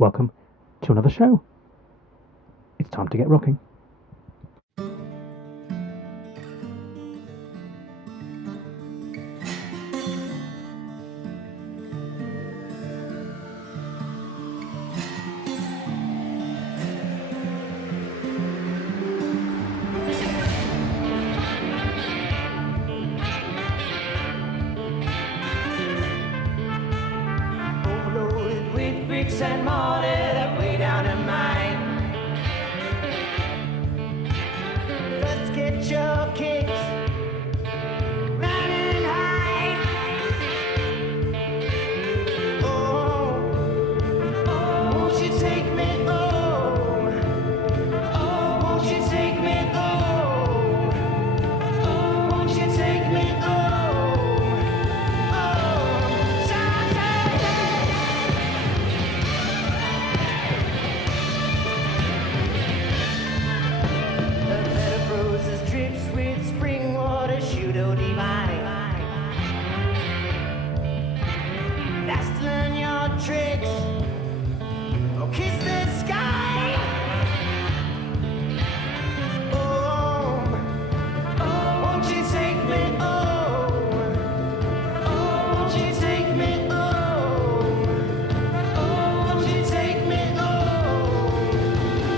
Welcome to another show. It's time to get rocking. Overloaded with bricks and mortar that way down in mine. Let's get your kicks running high. Oh, won't you take me home? Oh, won't you take me home? Oh, won't you take me home? Oh, Shanti. The bed of roses drips with spring water, pseudo divine. Let's learn your tricks. Oh, kiss the sky. Oh, won't you take me home? Oh, won't you take me home? Oh, won't you take me home?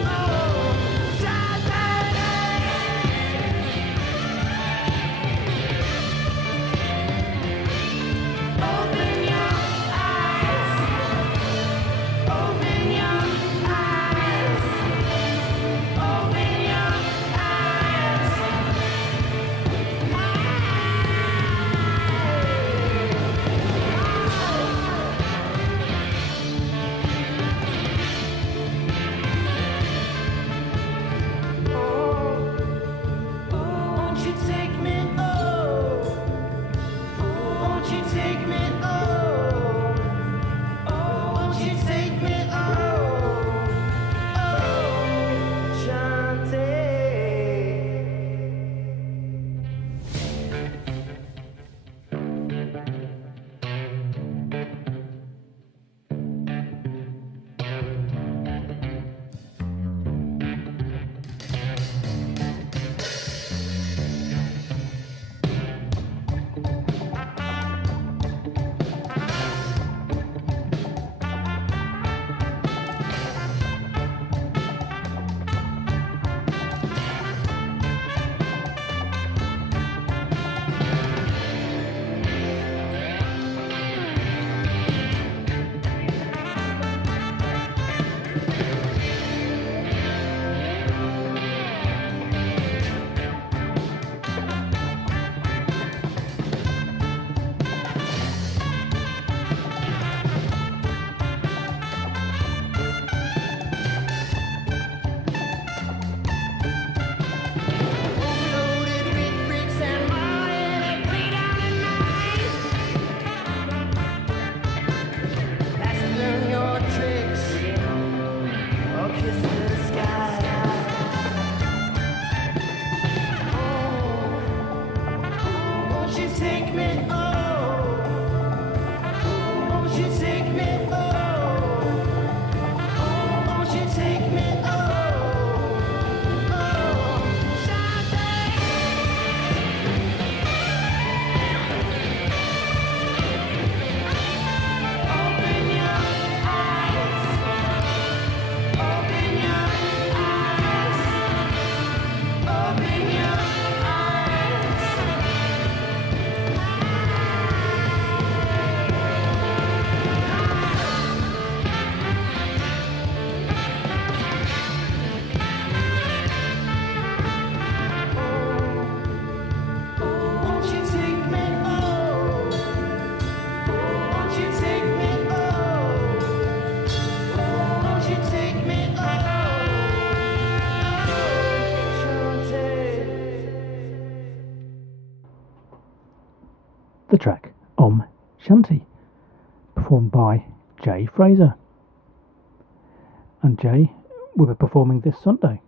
Oh, Shanti. Open your eyes. Open your eyes. Open your Won't you take me home? Won't you take me home? Won't you take me home? Oh, Shanti. Overloaded with bricks and mortar that way down in mine. Let's learn your tricks. Oh, kiss the sky. Oh, won't you take me home? Won't you take me home? Won't you take me home? Oh, Shanti. Open your eyes. Open your eyes. Open your Won't you take me home? Won't you take me home? Won't you take me home? Shanti. The track Shanti, performed by Jay Fraser. And Jay will be performing this Sunday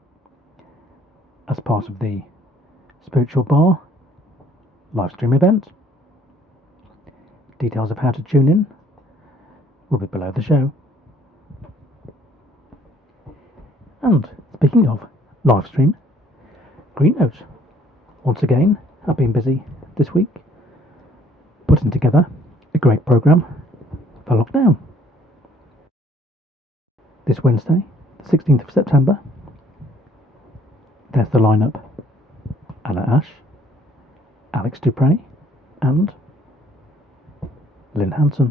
as part of the Spiritual Bar Livestream event. Details of how to tune in will be below the show. And speaking of live stream, Green Note, once again, have been busy this week putting together a great programme for lockdown. This Wednesday, the 16th of September, there's the lineup: Anna Ash, Alex Dupree, and Lynne Hanson.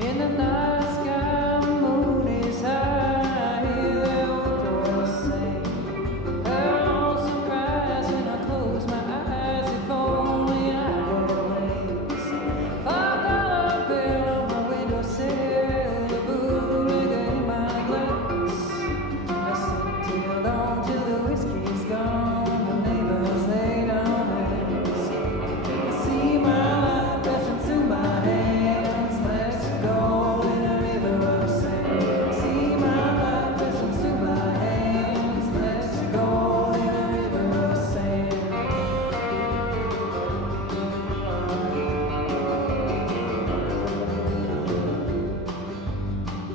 In the night sky, the moon is high. I hear the old boys sing. They're all surprised when I close my eyes. If only I had wings. $5 bill on my windowsill, the bootlegger in my glass. I sit till dawn till the whiskey's gone. The neighbors they don't ask. I see my life passing through my hands. Let's go in a river of sand. See my life passing through my hands. Let's go in a river of sand.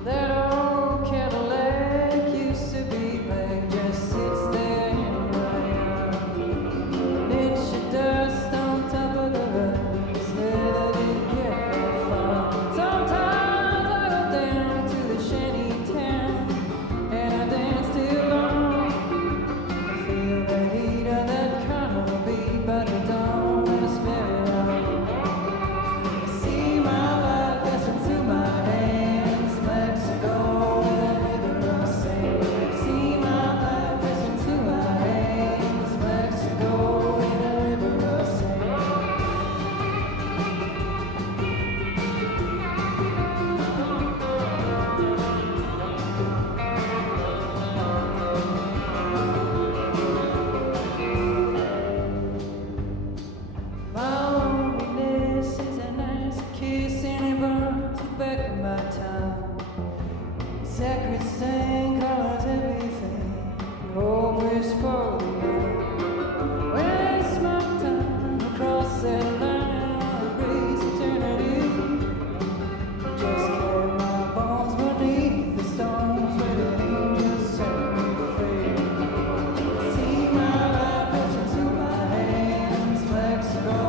That old Cadillac used to be black, just sits there in my yard. An inch of dust on top of the rust, never did get that far. Sometimes I go down to the shanty town and I dance till dawn. I feel the heat of that carnival beat, but it don't last very long. I see my life passing through my hands. Let's go in a river of sand. See my life passing through my hands. Let's go in a river of sand. My loneliness is a nice kiss and it burns the back of my tongue. Sacred stain colors everything. Hope is for the young. When it's my time to cross that line, I'll embrace eternity. Just kept my bones beneath the storms where the angels set me free. See my life passing through my hands. Let's go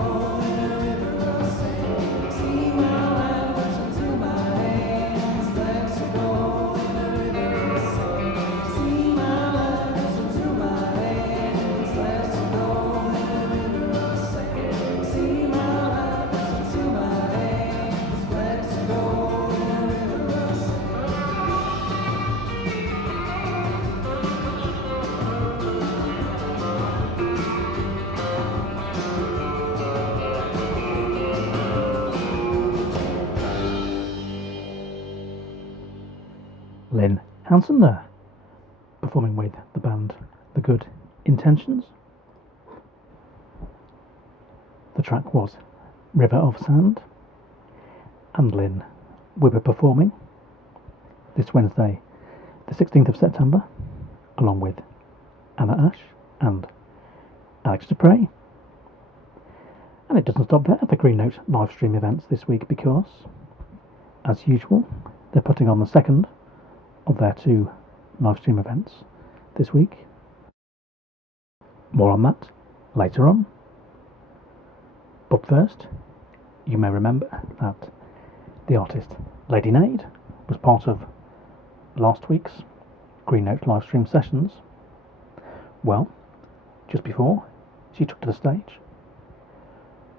in a river of sand. See my life passing through my hands. Let's go in a river of sand. See my life passing through my hands. Let's go in a river of sand. See my life passing through my hands. Let's go in a river of sand. Lynne Hanson there, performing with the band The Good Intentions. The track was River of Sand, and Lynne will be performing this Wednesday, the 16th of September, along with Anna Ash and Alex Dupree. And it doesn't stop there for Green Note live stream events this week because, as usual, they're putting on the second of their two live stream events this week. More on that later on. But first, you may remember that the artist Lady Nade was part of last week's Green Note live stream sessions. Well, just before she took to the stage,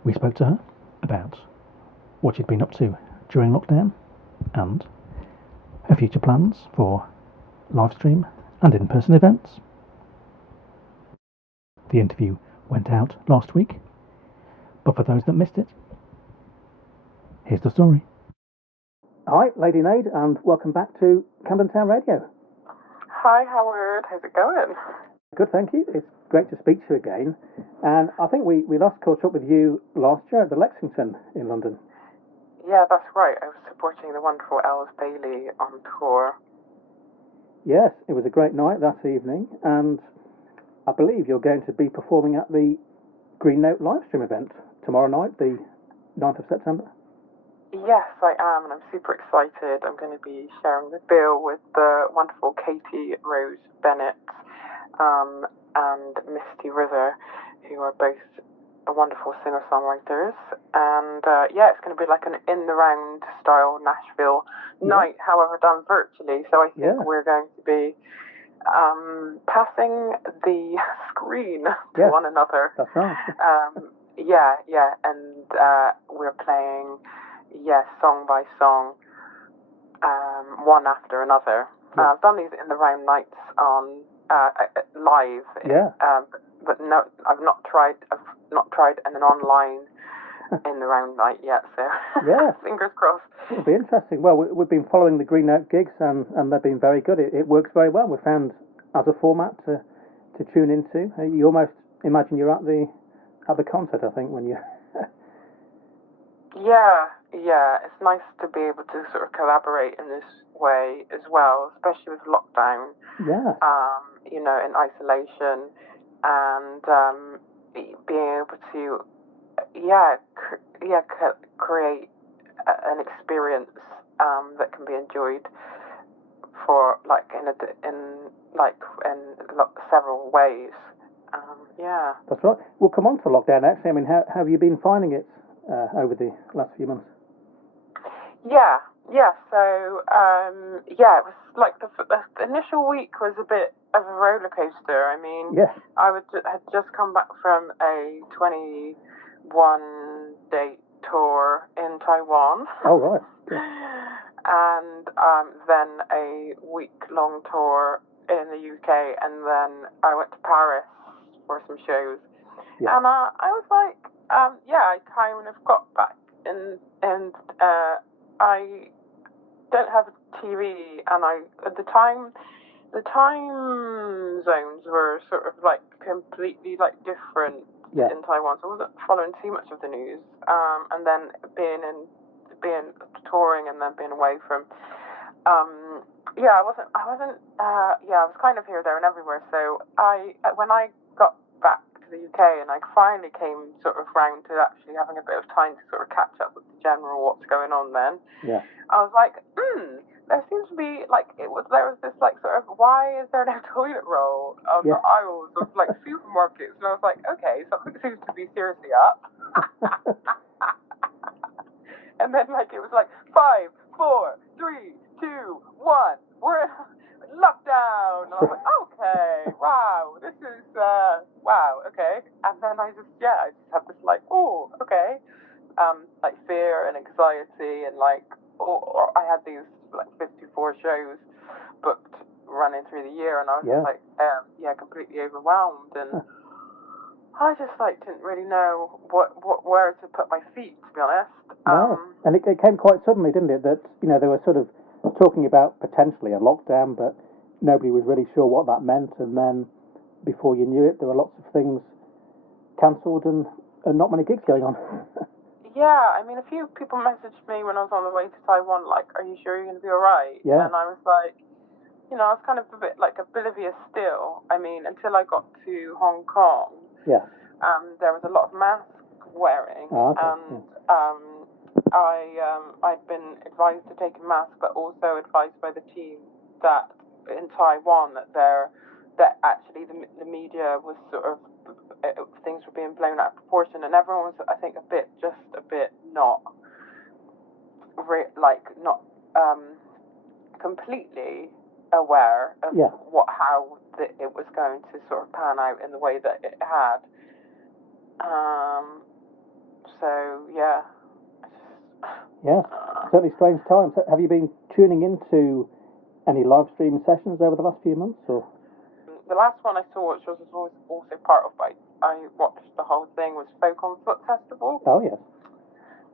we spoke to her about what she'd been up to during lockdown and her future plans for live stream and in-person events. The interview went out last week, but for those that missed it, here's the story. Hi, Lady Nade, and welcome back to Camden Town Radio. Hi, Howard. How's it going? Good, thank you. It's great to speak to you again. And I think we last caught up with you last year at the Lexington in London. Yeah, that's right. I was supporting the wonderful Els Bailey on tour. Yes, it was a great night that evening, and I believe you're going to be performing at the Green Note Livestream event tomorrow night, the 9th of September. Yes, I am, and I'm super excited. I'm going to be sharing the bill with the wonderful Katie Rose Bennett and Misty River, who are both wonderful singer-songwriters. And yeah, it's going to be like an in-the-round style Nashville night, however, done virtually. So I think we're going to be passing the screen to one another. That's right. And we're playing, song by song, one after another. I've done these in the round nights on live. But no, I've not tried an online in the round night yet. So fingers crossed. It'll be interesting. Well, we've been following the Green Note gigs, and they've been very good. It works very well. We found as a format to tune into. You almost imagine you're at the concert, I think, when you. Yeah, it's nice to be able to sort of collaborate in this way as well, especially with lockdown. You know, in isolation, and being able to, create an experience that can be enjoyed for several ways. That's right. We'll come on to lockdown actually. I mean, how have you been finding it over the last few months? So it was like the initial week was a bit of a roller coaster. I mean, I had just come back from a 21-day tour in Taiwan. Oh right. And then a week-long tour in the UK, and then I went to Paris for some shows. And I was like, I kind of got back and I don't have a TV, and the time zones were sort of like completely like different in Taiwan, so I wasn't following too much of the news. And then being touring and then being away from, I was kind of here, there, and everywhere. So when I got back to the UK and I finally came sort of round to actually having a bit of time to sort of catch up with the general what's going on then. I was like, there seems to be there was this like sort of, why is there no toilet roll on the aisles of like supermarkets? And I was like, okay, something seems to be seriously up. And then like it was like 5, 4, 3, 2, 1, we're in lockdown. And I was like, okay, wow, this is wow, okay. And then I just had this like, oh, okay, like fear and anxiety, and like, or I had these like 54 shows booked running through the year, and I was like, completely overwhelmed, and I just like didn't really know where to put my feet, to be honest. And it came quite suddenly, didn't it? That they were sort of talking about potentially a lockdown, but nobody was really sure what that meant. And then before you knew it, there were lots of things cancelled and not many gigs going on. I mean, a few people messaged me when I was on the way to Taiwan, like, "Are you sure you're going to be all right?" And I was like, I was kind of a bit like oblivious still. I mean, until I got to Hong Kong. There was a lot of mask wearing, and I'd been advised to take a mask, but also advised by the team that in Taiwan that actually the media was sort of things were being blown out of proportion, and everyone was, I think, a bit not completely aware of how it was going to sort of pan out in the way that it had. Certainly strange times. Have you been tuning into any live stream sessions over the last few months, or? The last one I saw, which was also part of I watched the whole thing, was Folk on Foot Festival. Oh yes.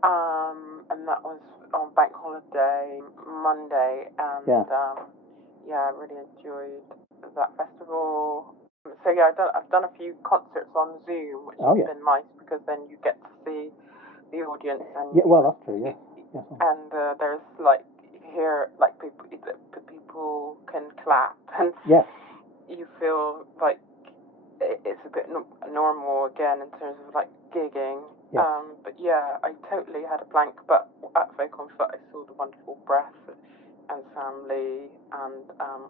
And that was on Bank Holiday Monday, and I really enjoyed that festival. So I've done a few concerts on Zoom, which has been nice, because then you get to see the audience, and that's true. And there's like, you hear like people people can clap and Yes. you feel like it's a bit normal again in terms of like gigging. Yes. But yeah, I totally had a blank. But at Folk on Foot, I saw the wonderful Breath and Sam Lee and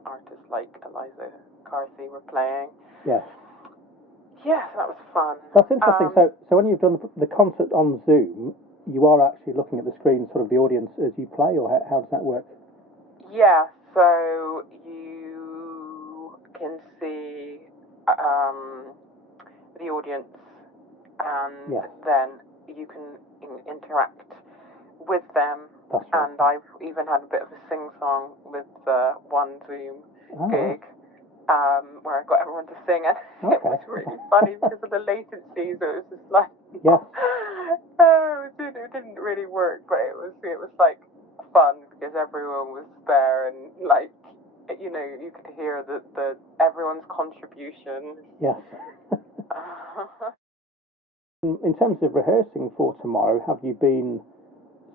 artists like Eliza Carthy were playing. Yes. Yes, that was fun. That's interesting. So when you've done the concert on Zoom, you are actually looking at the screen, sort of the audience as you play, or how does that work? Yeah, so you can see the audience, and Yes. then you can interact with them. That's right. And I've even had a bit of a sing-song with one Zoom gig, where I got everyone to sing, and it was really funny because of the latency. So it was just like, yes. It didn't really work, but it was like fun because everyone was there and like, you know, you could hear the everyone's contribution. Yes. In terms of rehearsing for tomorrow, have you been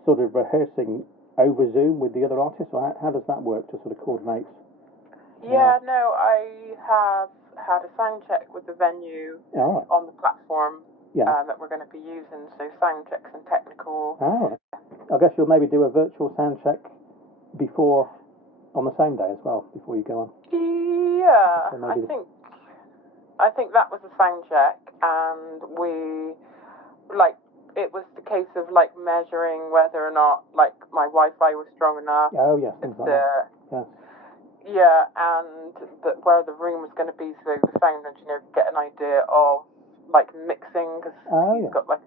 sort of rehearsing over Zoom with the other artists, or how does that work to sort of coordinate? Yeah, no, I have had a sound check with the venue on the platform that we're going to be using, so sound checks and technical. All right. I guess you'll maybe do a virtual sound check before, on the same day as well, before you go on. Yeah, so I think that was a sound check, and we, like, it was the case of, like, measuring whether or not, like, my Wi-Fi was strong enough. Oh, yes, things like that. Yes. Yeah, and where the room was going to be, so the sound engineer could get an idea of, like, mixing, because he's got, like,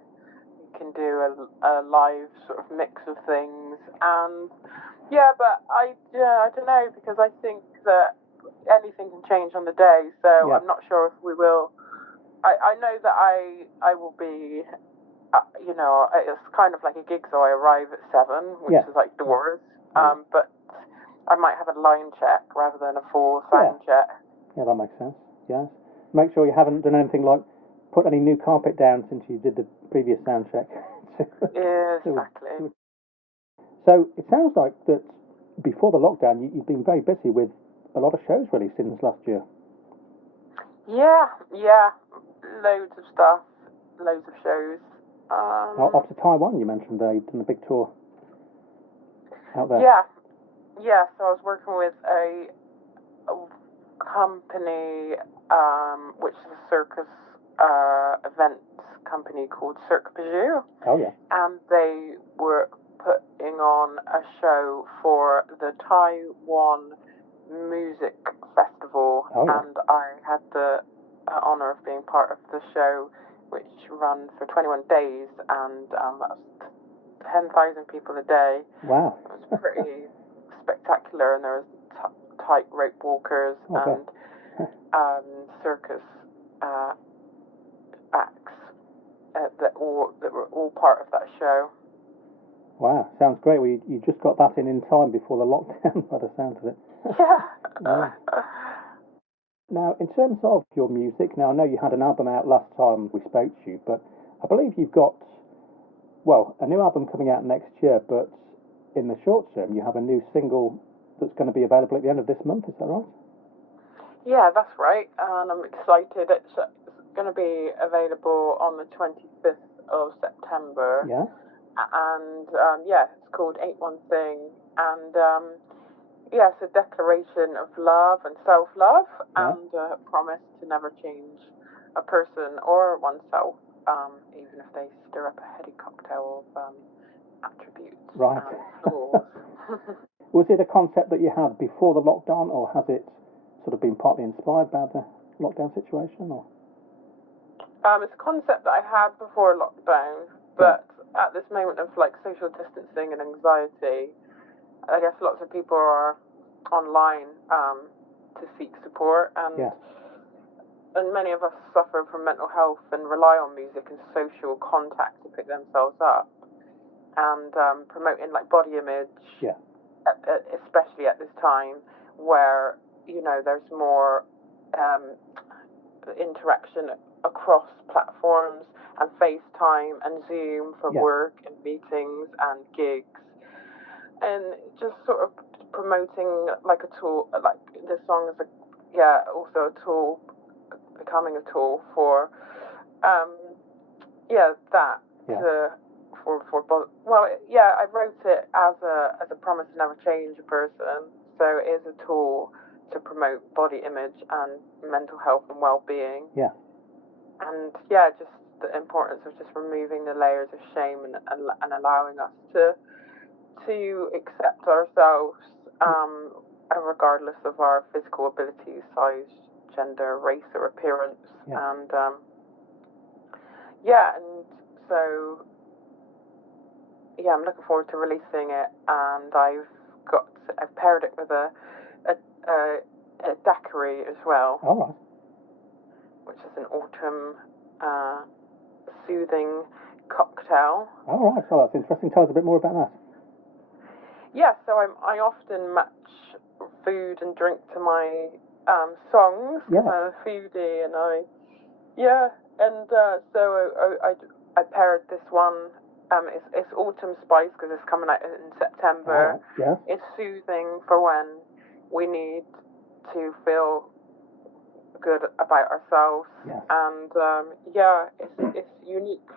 he can do a live sort of mix of things, and, yeah, but I don't know, because I think that anything can change on the day, so I'm not sure if we will. I know that I will be, you know, it's kind of like a gig, so I arrive at 7, which is like doors, but I might have a line check rather than a full sound check. Yeah, that makes sense, yes. Make sure you haven't done anything like put any new carpet down since you did the previous sound check. Exactly. So it sounds like that before the lockdown you've been very busy with a lot of shows really since last year. Yeah, loads of stuff, loads of shows. Off to Taiwan, you mentioned there, you've done a big tour out there. Yeah, so I was working with a company, which is a circus events company called Cirque Bijou. Oh, yeah. And they were putting on a show for the Taiwan Music Festival, and I had the honour of being part of the show, which ran for 21 days, and that was 10,000 people a day. Wow. It was pretty spectacular, and there was tight rope walkers and circus acts that were all part of that show. Wow, sounds great. Well, you just got that in time before the lockdown, by the sound of it. Yeah. Now, in terms of your music, now I know you had an album out last time we spoke to you, but I believe you've got, well, a new album coming out next year, but in the short term you have a new single that's going to be available at the end of this month, is that right? Yeah, that's right, and I'm excited. It's going to be available on the 25th of September. Yeah. And it's called Ain't One Thing, and it's a declaration of love and self-love, and a promise to never change a person or oneself, even if they stir up a heady cocktail of attributes and flaws. Was it a concept that you had before the lockdown, or has it sort of been partly inspired by the lockdown situation? Or? It's a concept that I had before lockdown, but at this moment of like social distancing and anxiety, I guess lots of people are online to seek support, and many of us suffer from mental health and rely on music and social contact to pick themselves up, and promoting like body image, especially at this time where, you know, there's more interaction across platforms and FaceTime and Zoom for work and meetings and gigs, and just sort of promoting like a tool, like this song is also a tool, becoming a tool for that I wrote it as a promise to never change a person, so it is a tool to promote body image and mental health and well-being, and just the importance of just removing the layers of shame and allowing us to accept ourselves regardless of our physical abilities, size, gender, race or appearance, and so I'm looking forward to releasing it, and I've paired it with a daiquiri as well. All right. Which is an autumn soothing cocktail. All right, so that's interesting. Tell us a bit more about that. Yeah, so I often match food and drink to my songs. I'm a foodie, and I paired this one. It's autumn spice because it's coming out in September. It's soothing for when we need to feel good about ourselves, and it's unique,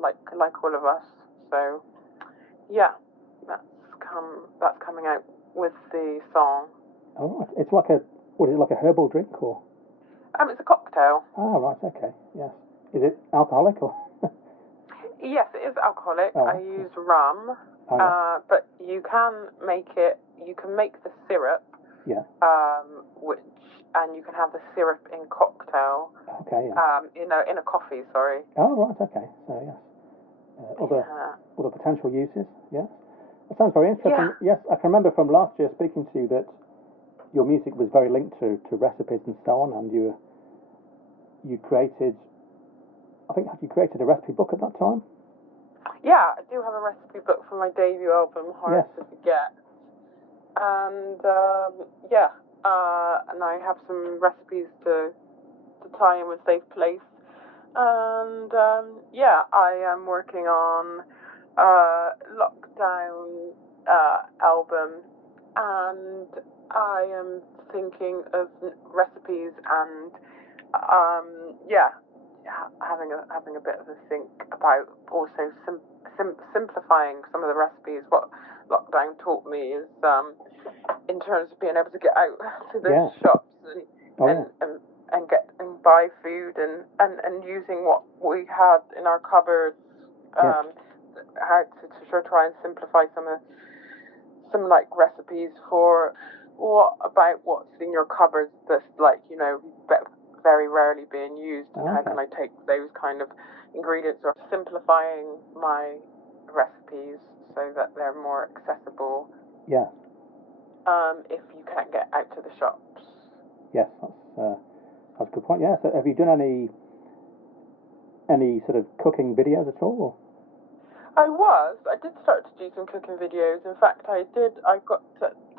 like all of us. So that's coming out with the song. Oh, right. It's like like a herbal drink or? It's a cocktail. Oh, right. Okay. Yes. Is it alcoholic or? Yes, it is alcoholic. Oh, I use rum, but you can make the syrup. Yeah. And you can have the syrup in cocktail. Okay. Yeah. In a coffee. Sorry. Oh, right. Okay. So yes. Other potential uses. Yes. That sounds very interesting. Yeah. Yes, I can remember from last year speaking to you that your music was very linked to recipes and so on, and you created, had you created a recipe book at that time? Yeah, I do have a recipe book for my debut album, Hard to Forget. And and I have some recipes to tie in with Safe Place. And I am working on lockdown album, and I am thinking of recipes and having a bit of a think about also simplifying some of the recipes. What lockdown taught me is in terms of being able to get out to the shops and get and buy food and using what we had in our cupboards, how to try and simplify some like recipes for what's in your cupboards that's very rarely being used, and how can I take those kind of ingredients, or simplifying my recipes so that they're more accessible. Yeah. If you can't get out to the shops. Yes, that's a good point. Yeah. So, have you done any sort of cooking videos at all? Or? I did start to do some cooking videos. In fact, I got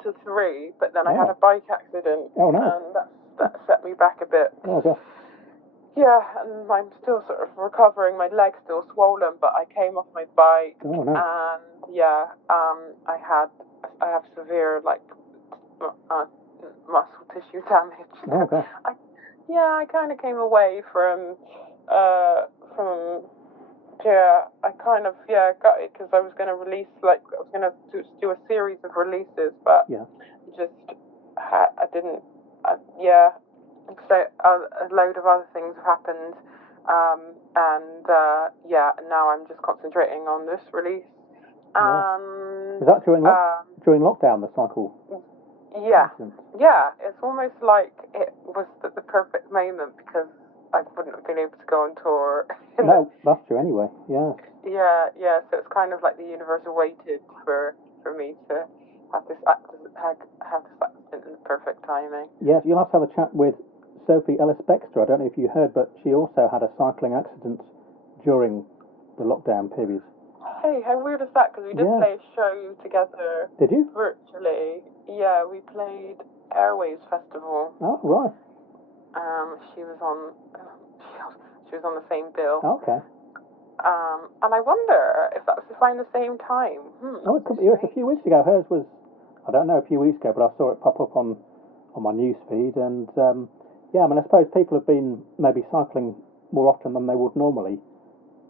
to 3, but then I had a bike accident. Oh, no. And that set me back a bit. Oh, gosh. Yeah, and I'm still sort of recovering. My leg's still swollen, but I came off my bike. Oh, no. And I have severe muscle tissue damage. Oh, gosh. I kind of came away from I kind of got it because I was going to release I was going to do a series of releases, but I didn't. So a load of other things have happened, and now I'm just concentrating on this release. And was that during lockdown, the cycle? Yeah, yeah. It's almost like it was the perfect moment because I wouldn't have been able to go on tour. No, that's true anyway. Yeah. Yeah. So it's kind of like the universe waited for me to have this accident in the perfect timing. Yes, you'll have to have a chat with Sophie Ellis-Bextor. I don't know if you heard, but she also had a cycling accident during the lockdown period. Hey, how weird is that? Because we did play a show together. Did you? Virtually. Yeah, we played Airwaves Festival. Oh, right. She was on the same bill. Okay. And I wonder if that was around the same time. Oh, it was a few weeks ago. Hers was, I don't know, a few weeks ago, but I saw it pop up on my news feed, and yeah, I mean, I suppose people have been maybe cycling more often than they would normally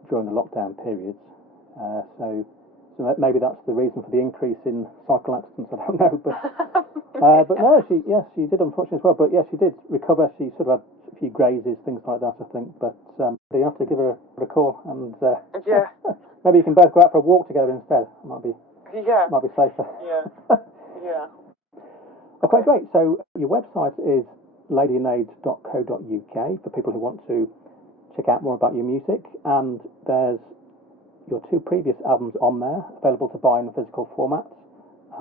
during the lockdown periods. So maybe that's the reason for the increase in cycle accidents. I don't know, but no, she did unfortunately as well. But yeah, she did recover. She sort of had a few grazes, things like that, I think. But you have to give her a call, and yeah, maybe you can both go out for a walk together instead. Might be safer. Yeah. Yeah. Okay, great. So your website is ladynade.co.uk for people who want to check out more about your music, and there's your 2 previous albums on there available to buy in physical formats,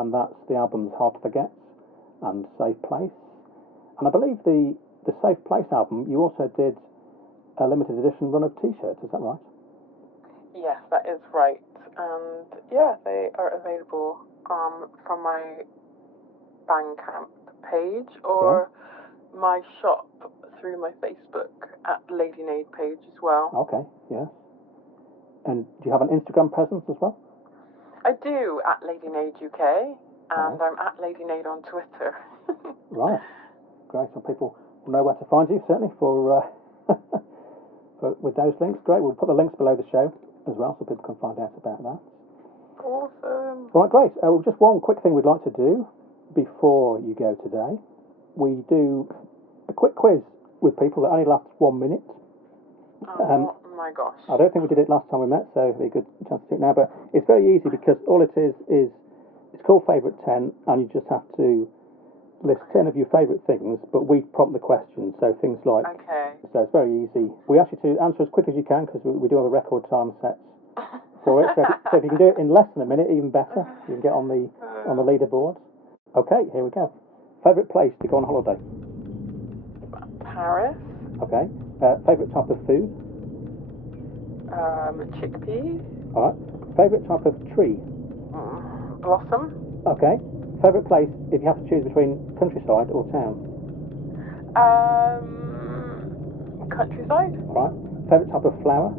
and that's the albums Hard to Forget and Safe Place. And I believe the Safe Place album, you also did a limited edition run of t-shirts, is that right? Yes, that is right. And yeah, they are available from my Bandcamp page or my shop through my Facebook at Lady Nade page as well. Okay, yes. And do you have an Instagram presence as well? I do, at Lady Nade UK, and I'm at Lady Nade on Twitter. Right, great. So people will know where to find you, certainly, for with those links. Great, we'll put the links below the show as well, so people can find out about that. Awesome. Right, great. Just one quick thing we'd like to do before you go today. We do a quick quiz with people that only lasts 1 minute. Oh my gosh. I don't think we did it last time we met, so it'll be a good chance to do it now. But it's very easy because all it is it's called Favourite 10, and you just have to list 10 of your favourite things, but we prompt the questions. So things like, so it's very easy. We ask you to answer as quick as you can because we do have a record time set for it. So if you can do it in less than a minute, even better. You can get on the leaderboard. Okay, here we go. Favourite place to go on holiday? Paris. Okay. Favourite type of food? Chickpeas. All right. Favourite type of tree? Blossom. Okay. Favourite place if you have to choose between countryside or town? Countryside. All right. Favourite type of flower?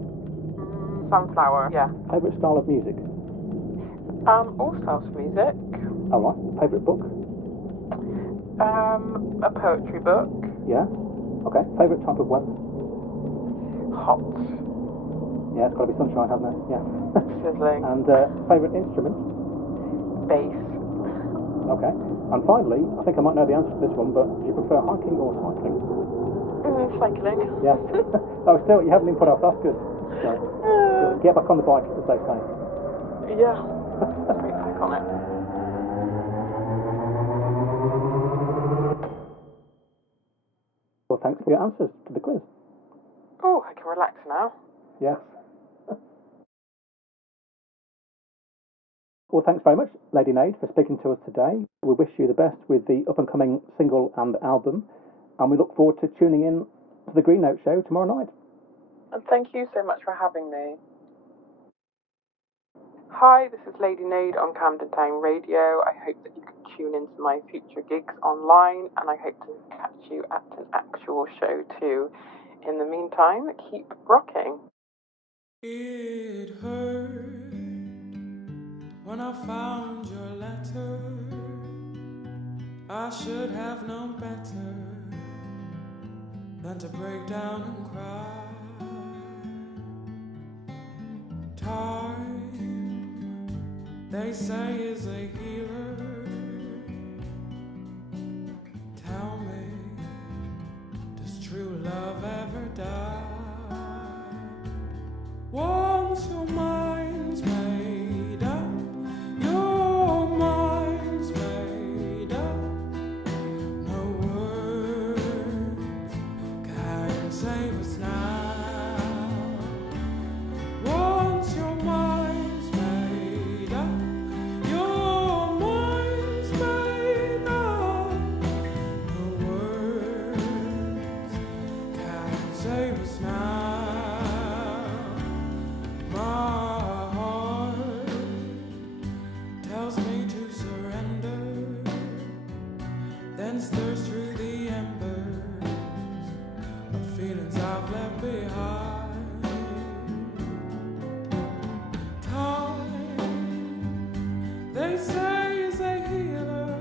Sunflower. Yeah. Favourite style of music? All styles of music. All right. Favourite book? A poetry book. Yeah. Okay. Favourite type of weather? Hot. Yeah, it's got to be sunshine, hasn't it? Yeah. Sizzling. And favourite instrument? Bass. Okay. And finally, I think I might know the answer to this one, but do you prefer hiking or cycling? Cycling. Yes. Oh, still, you haven't been put off. That's good. So, get back on the bike, as they say. Yeah. Straight back on it. Well, thanks for your answers to the quiz. Oh, I can relax now. Yes. Well, thanks very much, Lady Nade, for speaking to us today. We wish you the best with the up-and-coming single and album, and we look forward to tuning in to the Green Note Show tomorrow night. And thank you so much for having me. Hi, this is Lady Nade on Camden Town Radio. I hope that you can tune into my future gigs online, and I hope to catch you at an actual show too. In the meantime, keep rocking. It hurt when I found your letter. I should have known better than to break down and cry. Time, they say, is a healer. Tell me, does true love ever die? Once your mind's made up, your mind's made up. No words can save us now. Once your mind's made up, your mind's made up. No words can save us now. My heart tells me to surrender, then stirs through the embers of feelings I've left behind. Time, they say, is a healer.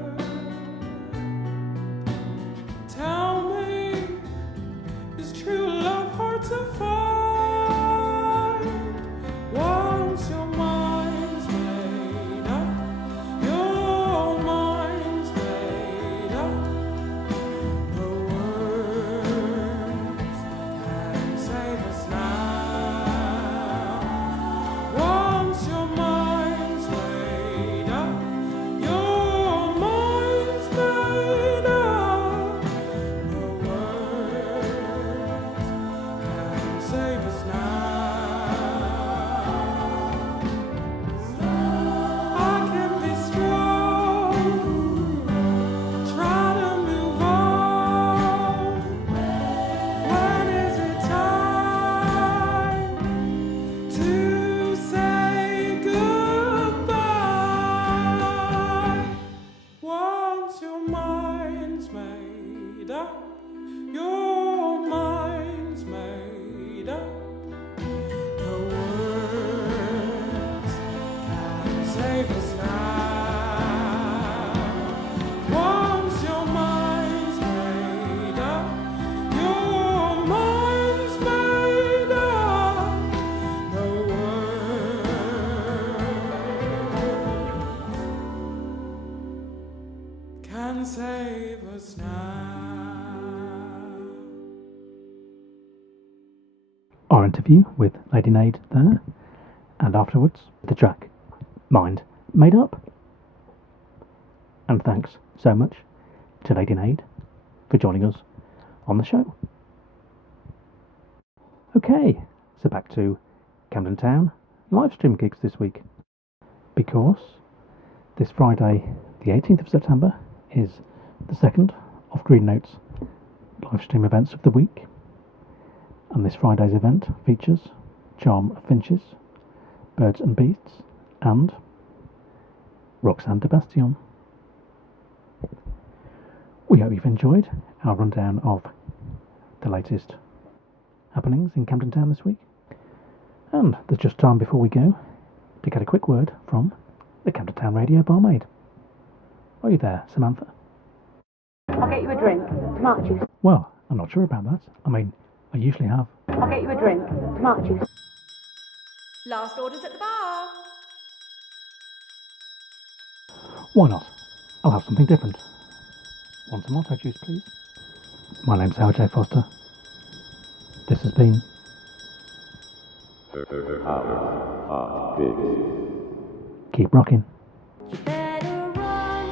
our interview with Lady Nade there, and afterwards the track Mind Made Up. And thanks so much to Lady Nade for joining us on the show. Okay, so back to Camden Town livestream gigs this week, because this Friday the 18th of September is the second of Green Note's livestream events of the week, and this Friday's event features Charm of Finches, Birds and Beasts, and Roxanne de Bastion. We hope you've enjoyed our rundown of the latest happenings in Camden Town this week, and there's just time before we go to get a quick word from the Camden Town Radio barmaid. Are you there, Samantha? I'll get you a drink. Tomato juice. Well, I'm not sure about that. I mean, I usually have. I'll get you a drink. Tomato juice. Last orders at the bar. Why not? I'll have something different. One tomato juice, please. My name's Howard J. Foster. This has been Hotpicks. Keep Rocking. You better run,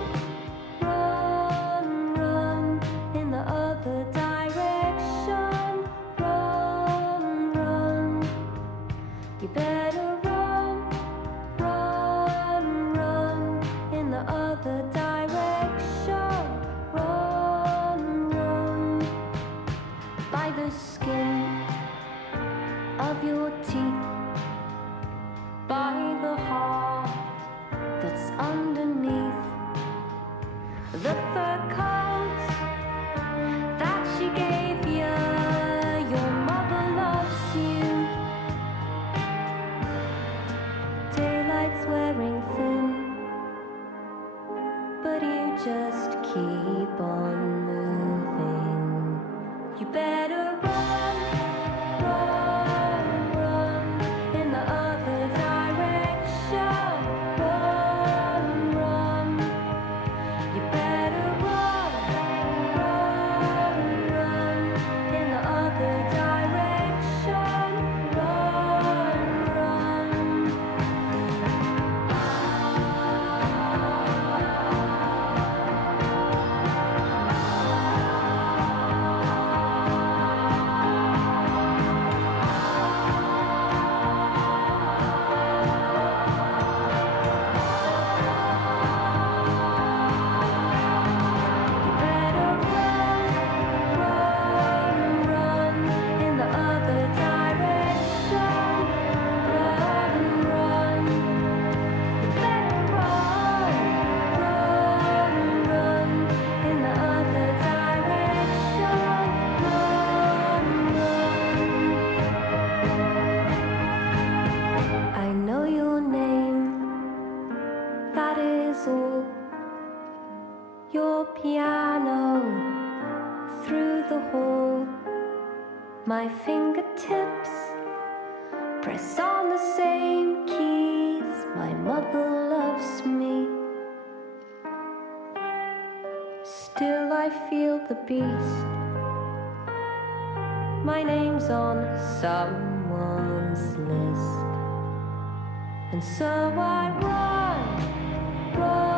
run, run in the other direction. Run, run. You better run, run, run in the other direction. Run, run by the skin of your teeth, by the heart that's underneath the fur coat that she gave you. Your mother loves you. Daylight's wearing thin, but you just keep on moving. You better run, run, run in the other direction. Run, run. You better run, run, run in the other direction. Run, run. You better run, run, run in the other direction. Run, run. You better run, run, run in the other direction. Run, run. I know your name, that is all. Your piano through the hall. My fingertips press on the same keys. My mother loves me. Still I feel the beast. My name's on someone's list. And so I run, run.